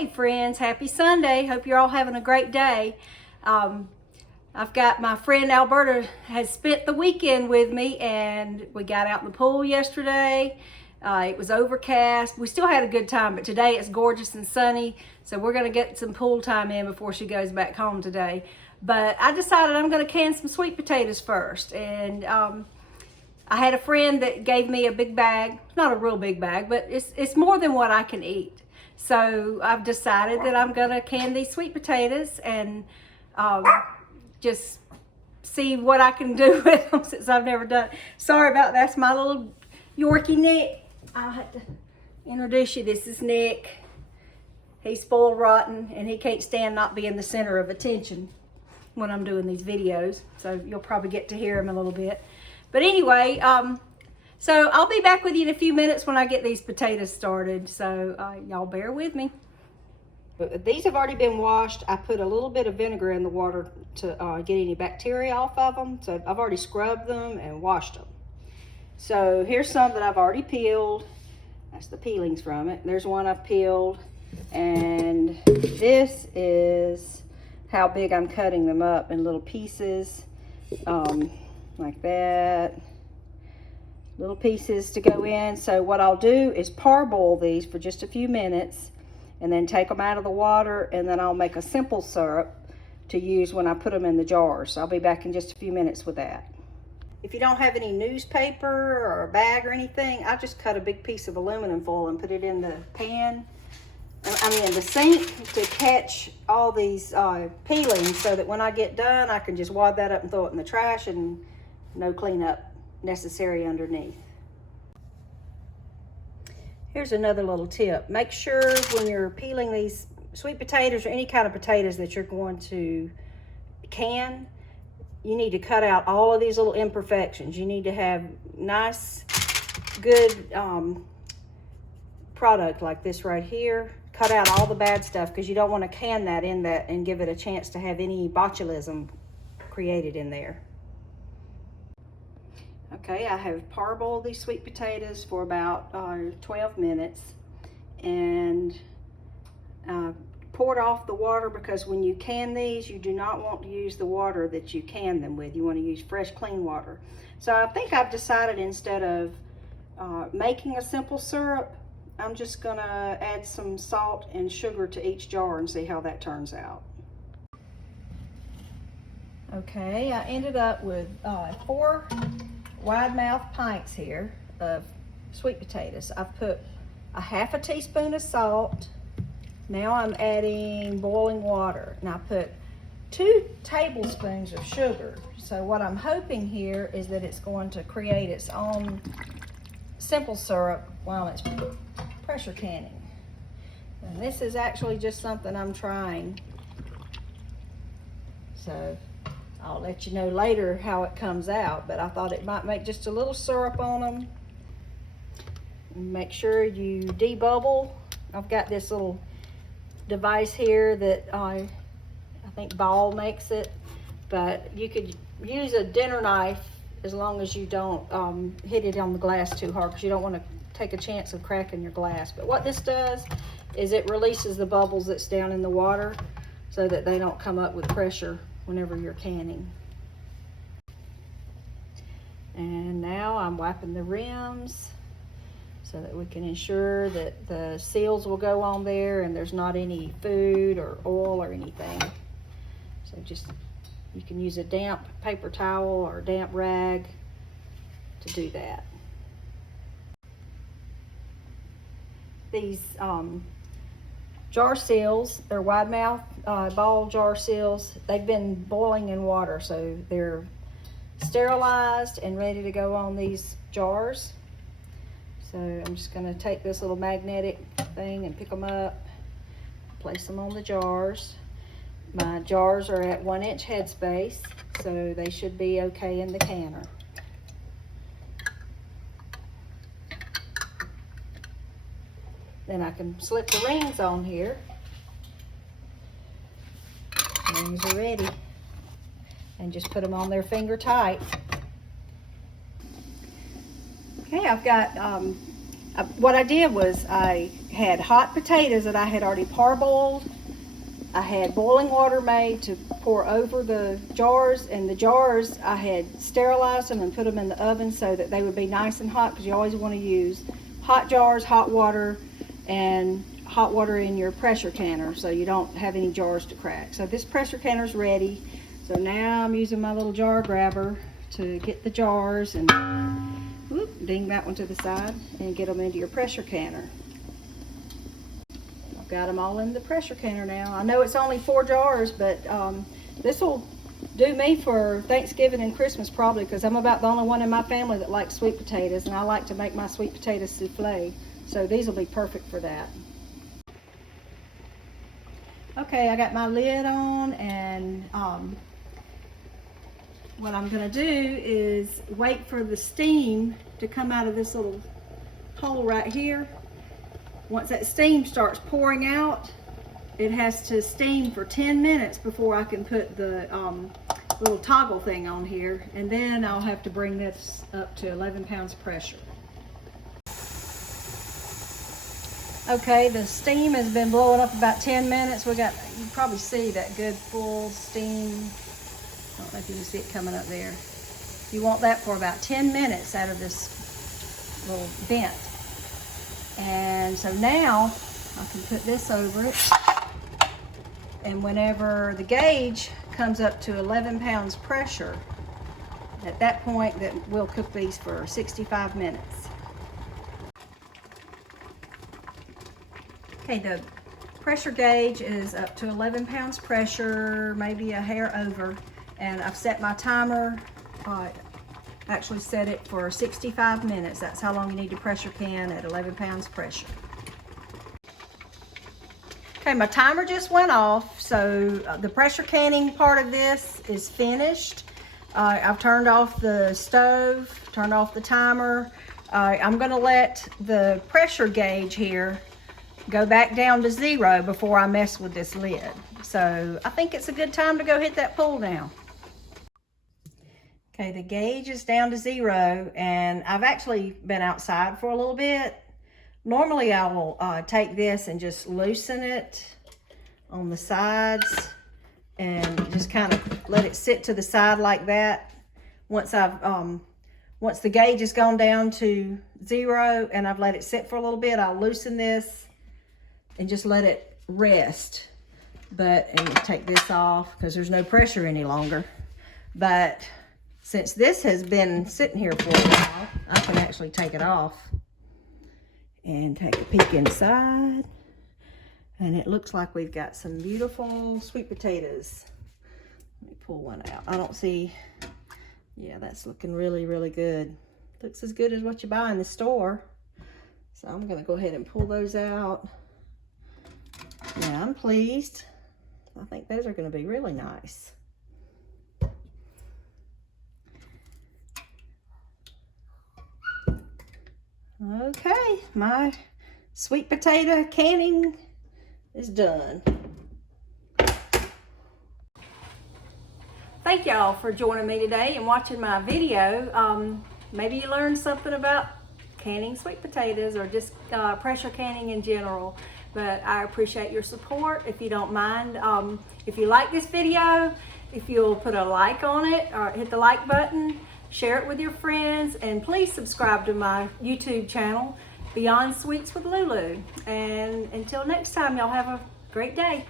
Hey friends, happy Sunday. Hope you're all having a great day. I've got my friend Alberta has spent the weekend with me, and we got out in the pool yesterday. It was overcast. We still had a good time, but today it's gorgeous and sunny, so we're gonna get some pool time in before she goes back home today. But I decided I'm gonna can some sweet potatoes first, and I had a friend that gave me a big bag, not a real big bag, but it's more than what I can eat. So I've decided that I'm gonna can these sweet potatoes and just see what I can do with them since I've never done it. Sorry about that. That's my little Yorkie Nick. I'll have to introduce you. This is Nick. He's spoiled rotten and he can't stand not being the center of attention when I'm doing these videos. So you'll probably get to hear him a little bit. But anyway, so I'll be back with you in a few minutes when I get these potatoes started. So y'all bear with me. These have already been washed. I put a little bit of vinegar in the water to get any bacteria off of them. So I've already scrubbed them and washed them. So here's some that I've already peeled. That's the peelings from it. There's one I've peeled. And this is how big I'm cutting them up in little pieces, like that. Little pieces to go in. So what I'll do is parboil these for just a few minutes and then take them out of the water, and then I'll make a simple syrup to use when I put them in the jars. So I'll be back in just a few minutes with that. If you don't have any newspaper or a bag or anything, I just cut a big piece of aluminum foil and put it in the pan, the sink, to catch all these peelings, so that when I get done I can just wad that up and throw it in the trash, and no cleanup necessary underneath. Here's another little tip. Make sure when you're peeling these sweet potatoes or any kind of potatoes that you're going to can, you need to cut out all of these little imperfections. You need to have nice, good product like this right here. Cut out all the bad stuff, because you don't want to can that in that and give it a chance to have any botulism created in there. Okay, I have parboiled these sweet potatoes for about 12 minutes and poured off the water, because when you can these, you do not want to use the water that you can them with. You want to use fresh, clean water. So I think I've decided, instead of making a simple syrup, I'm just gonna add some salt and sugar to each jar and see how that turns out. Okay, I ended up with 4 wide mouth pints here of sweet potatoes. I've put a half a teaspoon of salt. Now I'm adding boiling water, and I put 2 tablespoons of sugar. So what I'm hoping here is that it's going to create its own simple syrup while it's pressure canning. And this is actually just something I'm trying. So I'll let you know later how it comes out, but I thought it might make just a little syrup on them. Make sure you debubble. I've got this little device here that I think Ball makes it, but you could use a dinner knife as long as you don't hit it on the glass too hard, because you don't want to take a chance of cracking your glass. But what this does is it releases the bubbles that's down in the water so that they don't come up with pressure whenever you're canning. And now I'm wiping the rims so that we can ensure that the seals will go on there and there's not any food or oil or anything. So just, you can use a damp paper towel or a damp rag to do that. These jar seals, they're wide mouth ball jar seals. They've been boiling in water, so they're sterilized and ready to go on these jars. So I'm just going to take this little magnetic thing and pick them up, place them on the jars. My jars are at 1-inch headspace, so they should be okay in the canner. Then I can slip the rings on here. Rings are ready. And just put them on there finger tight. Okay, I've got what I did was I had hot potatoes that I had already parboiled. I had boiling water made to pour over the jars, and the jars I had sterilized them and put them in the oven so that they would be nice and hot, because you always want to use hot jars, hot water, and hot water in your pressure canner so you don't have any jars to crack. So this pressure canner is ready. So now I'm using my little jar grabber to get the jars and whoop, ding that one to the side and get them into your pressure canner. I've got them all in the pressure canner now. I know it's only 4 jars, but this will do me for Thanksgiving and Christmas probably, because I'm about the only one in my family that likes sweet potatoes, and I like to make my sweet potato souffle. So these will be perfect for that. Okay, I got my lid on, and what I'm going to do is wait for the steam to come out of this little hole right here. Once that steam starts pouring out, it has to steam for 10 minutes before I can put the little toggle thing on here, and then I'll have to bring this up to 11 pounds pressure. Okay, the steam has been blowing up about 10 minutes. We got, you can probably see that good full steam. I don't know if you can see it coming up there. You want that for about 10 minutes out of this little vent. And so now I can put this over it. And whenever the gauge comes up to 11 pounds pressure, at that point that we'll cook these for 65 minutes. Okay, the pressure gauge is up to 11 pounds pressure, maybe a hair over, and I've set my timer, actually set it for 65 minutes. That's how long you need to pressure can at 11 pounds pressure. Okay, my timer just went off, so the pressure canning part of this is finished. I've turned off the stove, turned off the timer. I'm gonna let the pressure gauge here go back down to 0 before I mess with this lid. So I think it's a good time to go hit that pool now. Okay, the gauge is down to 0, and I've actually been outside for a little bit. Normally I will take this and just loosen it on the sides and just kind of let it sit to the side like that. Once the gauge has gone down to 0 and I've let it sit for a little bit, I'll loosen this and just let it rest. And take this off because there's no pressure any longer. But since this has been sitting here for a while, I can actually take it off and take a peek inside. And it looks like we've got some beautiful sweet potatoes. Let me pull one out. I don't see, yeah, that's looking really, really good. Looks as good as what you buy in the store. So I'm gonna go ahead and pull those out. Yeah, I'm pleased. I think those are gonna be really nice. Okay, my sweet potato canning is done. Thank y'all for joining me today and watching my video. Maybe you learned something about canning sweet potatoes or just pressure canning in general. But I appreciate your support. If you don't mind, if you like this video, if you'll put a like on it or hit the like button, share it with your friends, and please subscribe to my YouTube channel, Beyond Sweets with Lulu. And until next time, y'all have a great day.